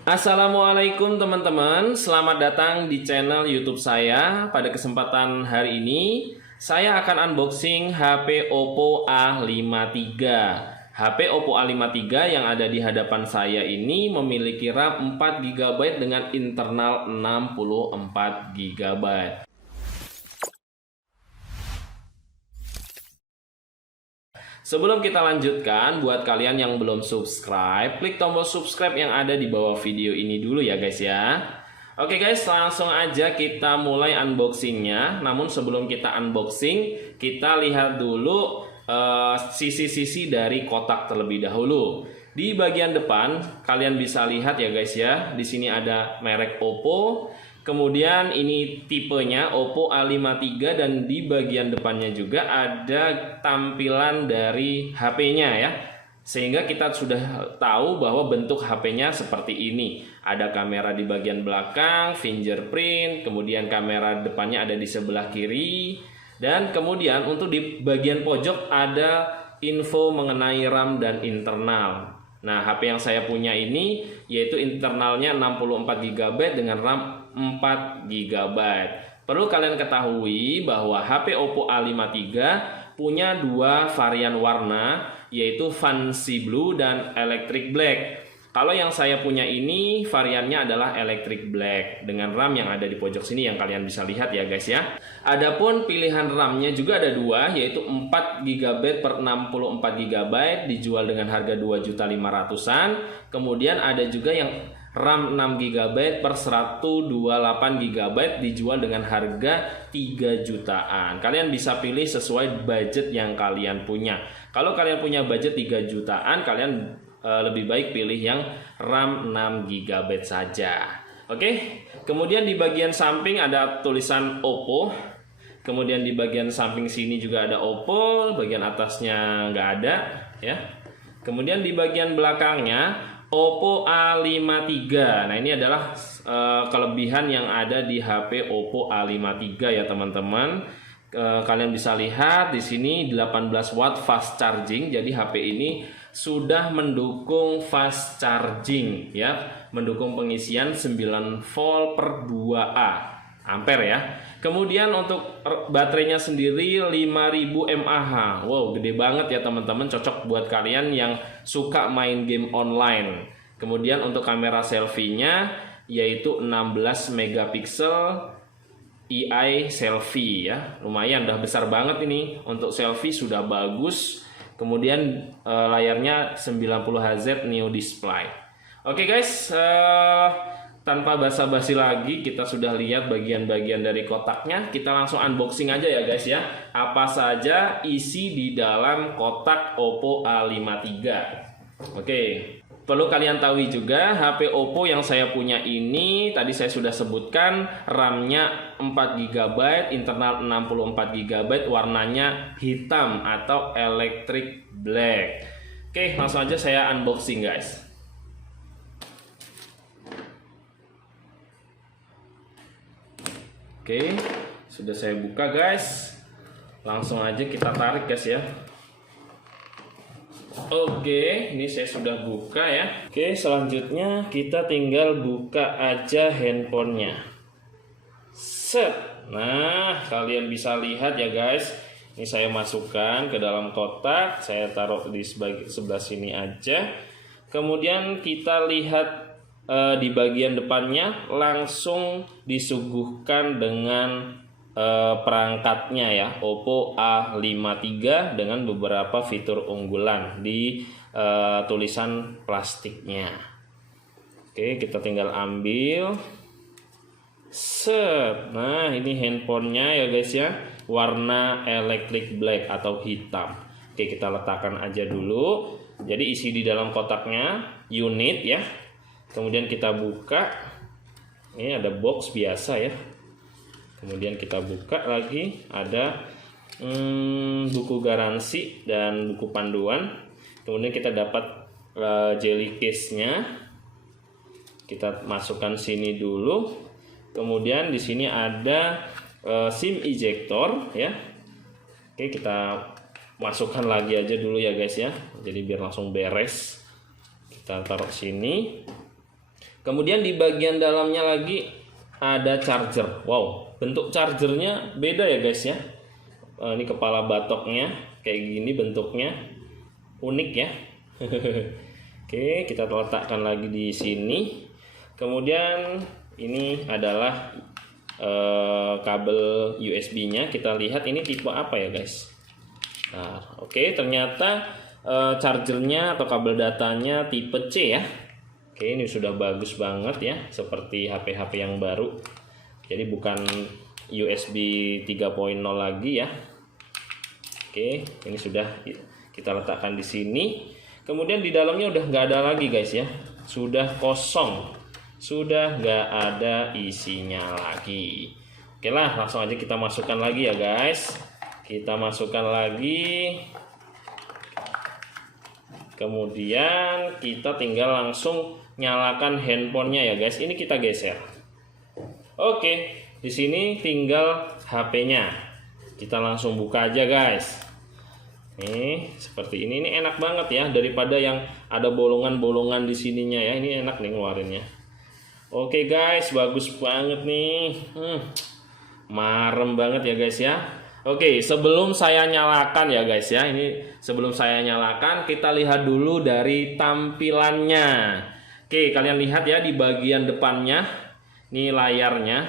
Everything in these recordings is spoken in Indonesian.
Assalamualaikum teman-teman, selamat datang di channel YouTube saya. Pada kesempatan hari ini, saya akan unboxing HP Oppo A53. HP Oppo A53 yang ada di hadapan saya ini memiliki RAM 4 GB dengan internal 64 GB. Sebelum kita lanjutkan, buat kalian yang belum subscribe, klik tombol subscribe yang ada di bawah video ini dulu ya guys ya. Oke guys, langsung aja kita mulai unboxingnya. Namun sebelum kita unboxing, kita lihat dulu sisi-sisi dari kotak terlebih dahulu. Di bagian depan, kalian bisa lihat ya guys ya. Di sini ada merek Oppo. Kemudian ini tipenya Oppo A53 dan di bagian depannya juga ada tampilan dari HP-nya ya. Sehingga kita sudah tahu bahwa bentuk HP-nya seperti ini. Ada kamera di bagian belakang, fingerprint, kemudian kamera depannya ada di sebelah kiri. Dan kemudian untuk di bagian pojok ada info mengenai RAM dan internal. Nah, HP yang saya punya ini yaitu internalnya 64 GB dengan RAM 4 GB. Perlu kalian ketahui bahwa HP Oppo A53 punya dua varian warna, yaitu Fancy Blue dan Electric Black. Kalau yang saya punya ini variannya adalah Electric Black dengan RAM yang ada di pojok sini yang kalian bisa lihat ya guys ya. Adapun pilihan RAM-nya juga ada dua, yaitu 4 GB per 64 GB dijual dengan harga 2.500.000-an. Kemudian ada juga yang RAM 6 GB per 128 GB dijual dengan harga 3 jutaan. Kalian bisa pilih sesuai budget yang kalian punya. Kalau kalian punya budget 3 jutaan, kalian lebih baik pilih yang RAM 6 GB saja. Oke. Kemudian di bagian samping ada tulisan Oppo. Kemudian di bagian samping sini juga ada Oppo, bagian atasnya nggak ada ya. Kemudian di bagian belakangnya Oppo A53. Nah, ini adalah kelebihan yang ada di HP Oppo A53 ya teman-teman. Kalian bisa lihat di sini 18 watt fast charging. Jadi HP ini sudah mendukung fast charging ya, mendukung pengisian 9 volt per 2A ampere ya. Kemudian untuk baterainya sendiri 5000 mAh. Wow, gede banget ya teman-teman, cocok buat kalian yang suka main game online. Kemudian untuk kamera selfie-nya yaitu 16 megapiksel AI selfie ya. Lumayan, udah besar banget ini. Untuk selfie sudah bagus. Kemudian layarnya 90 Hz Neo Display. Oke guys, tanpa basa-basi lagi, kita sudah lihat bagian-bagian dari kotaknya. Kita langsung unboxing aja ya guys ya. Apa saja isi di dalam kotak Oppo A53. Oke. Perlu kalian tahu juga, HP Oppo yang saya punya ini tadi saya sudah sebutkan RAM-nya 4 GB, internal 64 GB, warnanya hitam atau electric black. Oke, langsung aja saya unboxing guys. Oke, sudah saya buka guys. Langsung aja kita tarik guys ya. Oke, ini saya sudah buka ya. Oke, selanjutnya kita tinggal buka aja handphonenya. Set. Nah, kalian bisa lihat ya guys. Ini saya masukkan ke dalam kotak. Saya taruh di sebelah sini aja. Kemudian kita lihat di bagian depannya langsung disuguhkan dengan perangkatnya ya, Oppo A53 dengan beberapa fitur unggulan di tulisan plastiknya. Oke, kita tinggal ambil. Set. Nah, ini handphonenya ya guys ya, warna electric black atau hitam. Oke, kita letakkan aja dulu. Jadi isi di dalam kotaknya unit ya. Kemudian kita buka. Ini ada box biasa ya. Kemudian kita buka lagi, ada buku garansi dan buku panduan. Kemudian kita dapat jelly case-nya. Kita masukkan sini dulu. Kemudian di sini ada SIM ejector ya. Oke, kita masukkan lagi aja dulu ya guys ya. Jadi biar langsung beres. Kita taruh sini. Kemudian di bagian dalamnya lagi ada charger. Wow, bentuk chargernya beda ya guys ya. Ini kepala batoknya kayak gini bentuknya, unik ya. Oke, kita letakkan lagi di sini. Kemudian ini adalah kabel USB-nya. Kita lihat ini tipe apa ya guys. Nah, oke, ternyata chargernya atau kabel datanya tipe C ya. Oke, ini sudah bagus banget ya, seperti HP-HP yang baru. Jadi bukan USB 3.0 lagi ya. Oke, ini sudah kita letakkan di sini. Kemudian di dalamnya udah nggak ada lagi guys ya, sudah kosong, sudah nggak ada isinya lagi. Oke lah, langsung aja kita masukkan lagi ya guys. Kita masukkan lagi. Kemudian kita tinggal langsung nyalakan handphonenya ya guys. Ini kita geser. Oke, di sini tinggal HP-nya. Kita langsung buka aja guys. Nih, seperti ini enak banget ya, daripada yang ada bolongan-bolongan di sininya ya. Ini enak nih ngeluarinnya. Oke guys, bagus banget nih. Marem banget ya guys ya. Oke, sebelum saya nyalakan ya guys ya. Ini sebelum saya nyalakan, kita lihat dulu dari tampilannya. Oke, kalian lihat ya di bagian depannya. Ini layarnya.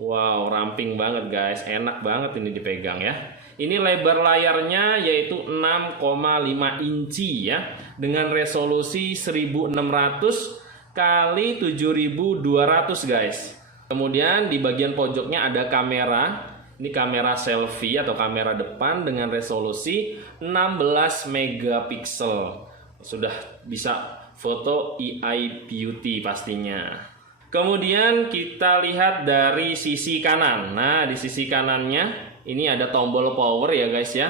Wow, ramping banget guys. Enak banget ini dipegang ya. Ini lebar layarnya yaitu 6,5 inci ya, dengan resolusi 1600 kali 7200 guys. Kemudian di bagian pojoknya ada kamera. Ini kamera selfie atau kamera depan dengan resolusi 16 megapiksel. Sudah bisa foto AI beauty pastinya. Kemudian kita lihat dari sisi kanan. Nah, di sisi kanannya ini ada tombol power ya guys ya.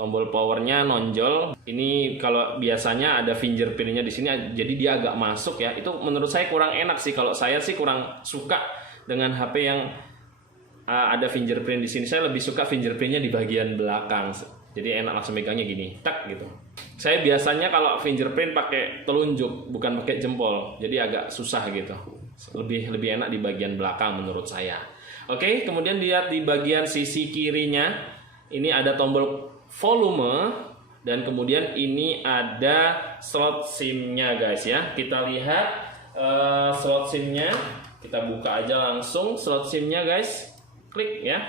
Tombol powernya nonjol. Ini kalau biasanya ada fingerprintnya di sini, jadi dia agak masuk ya. Itu menurut saya kurang enak sih. Kalau saya sih kurang suka dengan HP yang ada fingerprint di sini. Saya lebih suka fingerprintnya di bagian belakang. Jadi enak langsung megangnya gini, tak gitu. Saya biasanya kalau fingerprint pakai telunjuk, bukan pakai jempol. Jadi agak susah gitu. Lebih enak di bagian belakang menurut saya. Oke, kemudian lihat di bagian sisi kirinya, ini ada tombol volume, dan kemudian ini ada slot SIM-nya guys ya. Kita lihat slot SIM-nya, kita buka aja langsung slot SIM-nya guys. Klik ya.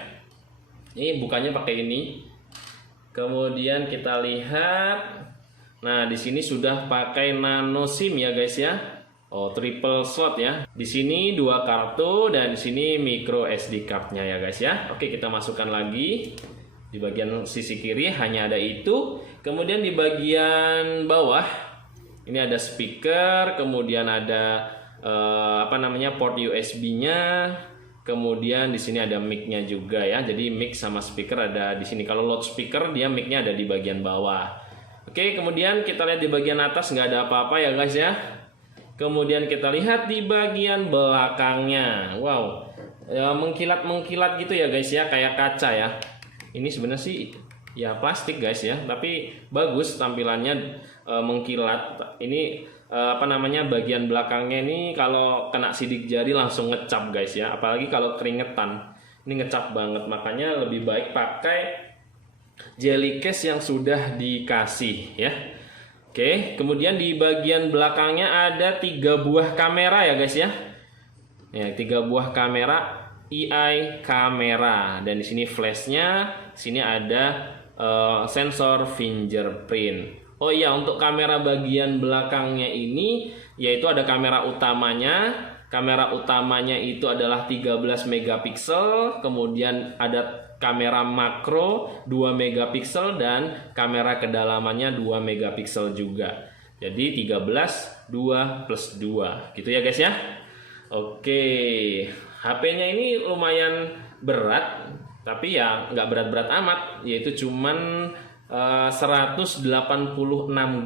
Ini bukanya pakai ini. Kemudian kita lihat, nah di sini sudah pakai nano SIM ya guys ya. Oh, triple slot ya. Di sini 2 kartu dan di sini micro SD card-nya ya guys ya. Oke, kita masukkan lagi. Di bagian sisi kiri hanya ada itu. Kemudian di bagian bawah ini ada speaker, kemudian ada port USB-nya. Kemudian di sini ada mic-nya juga ya. Jadi mic sama speaker ada di sini. Kalau loudspeaker dia mic-nya ada di bagian bawah. Oke, kemudian kita lihat di bagian atas nggak ada apa-apa ya guys ya. Kemudian kita lihat di bagian belakangnya. Wow, ya, mengkilat-mengkilat gitu ya guys ya, kayak kaca ya. Ini sebenarnya sih ya plastik guys ya, tapi bagus tampilannya, mengkilat. Ini bagian belakangnya ini kalau kena sidik jari langsung ngecap guys ya. Apalagi kalau keringetan, ini ngecap banget. Makanya lebih baik pakai jelly case yang sudah dikasih ya. Oke, kemudian di bagian belakangnya ada 3 buah kamera ya guys ya. Ya, 3 buah kamera AI kamera, dan di sini flashnya, sini ada sensor fingerprint. Oh iya, untuk kamera bagian belakangnya ini yaitu ada kamera utamanya. Kamera utamanya itu adalah 13 megapiksel, kemudian ada kamera makro 2 megapiksel dan kamera kedalamannya 2 megapiksel juga. Jadi 13 2 plus 2 gitu ya guys ya. Oke, HP-nya ini lumayan berat, tapi ya nggak berat-berat amat, yaitu cuman 186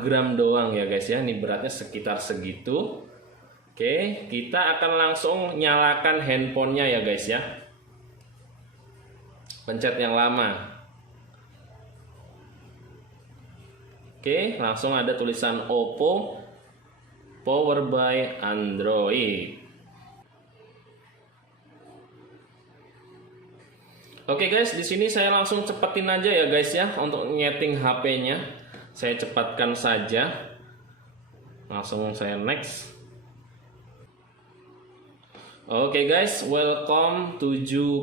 gram doang ya guys ya. Ini beratnya sekitar segitu. Oke, kita akan langsung nyalakan handphonenya ya guys ya. Pencet yang lama. Oke, langsung ada tulisan Oppo. Power by Android. Oke guys, di sini saya langsung cepetin aja ya guys ya untuk nyeting HP-nya. Saya cepatkan saja. Langsung saya next. Oke guys, welcome to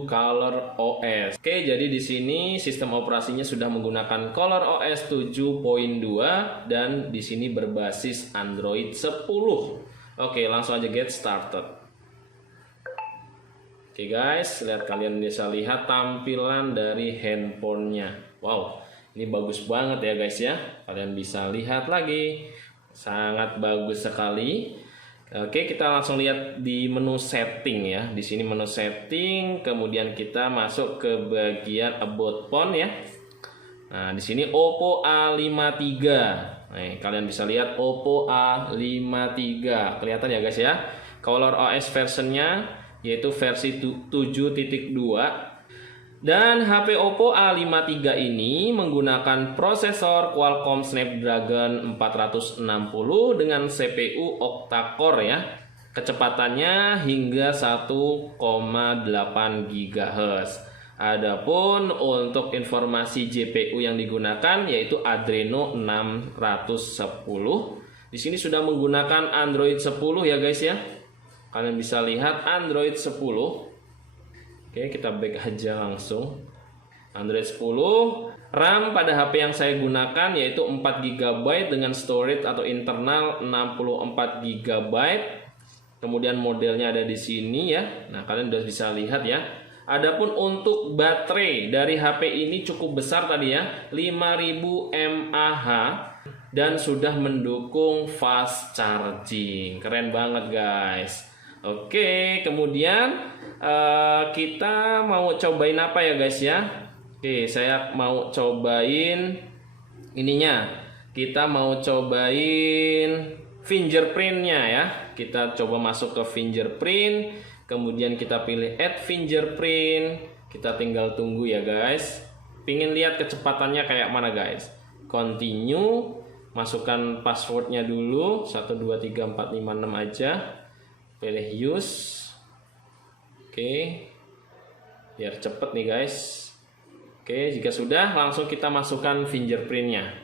Color OS. Oke, jadi di sini sistem operasinya sudah menggunakan Color OS 7.2 dan di sini berbasis Android 10. Oke, langsung aja get started. Oke guys, kalian bisa lihat tampilan dari handphonenya. Wow, ini bagus banget ya guys ya. Kalian bisa lihat lagi, sangat bagus sekali. Oke, kita langsung lihat di menu setting ya. Di sini menu setting, kemudian kita masuk ke bagian about phone ya. Nah, di sini Oppo A53. Nah, kalian bisa lihat Oppo A53. Kelihatan ya guys ya. Color OS versionnya yaitu versi 7.2. Dan HP Oppo A53 ini menggunakan prosesor Qualcomm Snapdragon 460 dengan CPU octa-core ya. Kecepatannya hingga 1,8 GHz. Adapun untuk informasi GPU yang digunakan yaitu Adreno 610. Di sini sudah menggunakan Android 10 ya guys ya. Kalian bisa lihat Android 10. Oke, kita back aja langsung. Android 10. RAM pada HP yang saya gunakan yaitu 4 GB dengan storage atau internal 64 GB. Kemudian modelnya ada di sini ya. Nah, kalian udah bisa lihat ya. Adapun untuk baterai dari HP ini cukup besar tadi ya, 5000 mAh dan sudah mendukung fast charging. Keren banget guys. Oke, kemudian kita mau cobain apa ya guys ya. Oke, saya mau cobain ininya. Kita mau cobain fingerprintnya ya. Kita coba masuk ke fingerprint, kemudian kita pilih add fingerprint. Kita tinggal tunggu ya guys. Pingin lihat kecepatannya kayak mana guys. Continue, masukkan passwordnya dulu 123456 aja. Pilih use. Oke, biar cepet nih guys. Oke, jika sudah langsung kita masukkan fingerprintnya.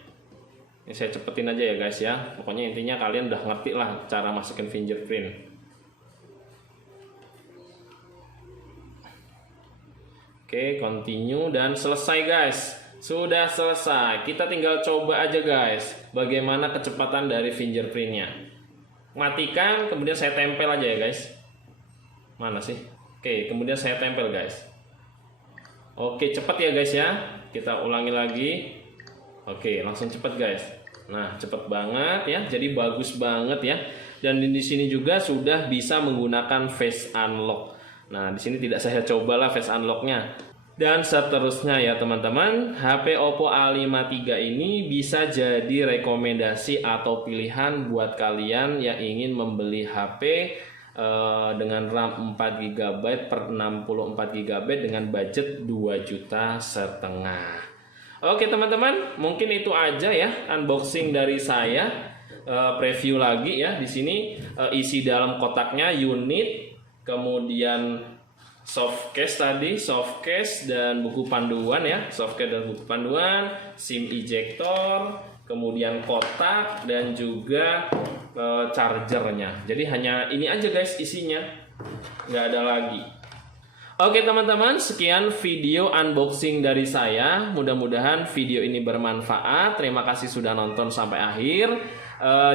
Ini saya cepetin aja ya guys ya. Pokoknya intinya kalian udah ngerti lah cara masukin fingerprint. Oke, continue dan selesai guys. Sudah selesai. Kita tinggal coba aja guys bagaimana kecepatan dari fingerprintnya. Matikan, kemudian saya tempel aja ya guys. Mana sih? Oke, kemudian saya tempel guys. Oke, cepat ya guys ya. Kita ulangi lagi. Oke, langsung cepat guys. Nah, cepat banget ya. Jadi bagus banget ya. Dan di sini juga sudah bisa menggunakan face unlock. Nah, di sini tidak saya cobalah face unlocknya. Dan seterusnya ya teman-teman, HP Oppo A53 ini bisa jadi rekomendasi atau pilihan buat kalian yang ingin membeli HP dengan RAM 4 GB per 64 GB dengan budget 2,5 juta. Oke teman-teman, mungkin itu aja ya unboxing dari saya. Preview lagi ya di sini isi dalam kotaknya unit, kemudian softcase tadi, softcase dan buku panduan ya, softcase dan buku panduan, SIM ejector, kemudian kotak dan juga chargernya. Jadi hanya ini aja guys isinya, nggak ada lagi. Oke teman-teman, sekian video unboxing dari saya. Mudah-mudahan video ini bermanfaat. Terima kasih sudah nonton sampai akhir.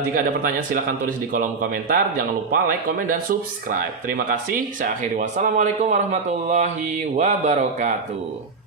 Jika ada pertanyaan silahkan tulis di kolom komentar. Jangan lupa like, komen, dan subscribe. Terima kasih. Saya akhiri. Wassalamualaikum warahmatullahi wabarakatuh.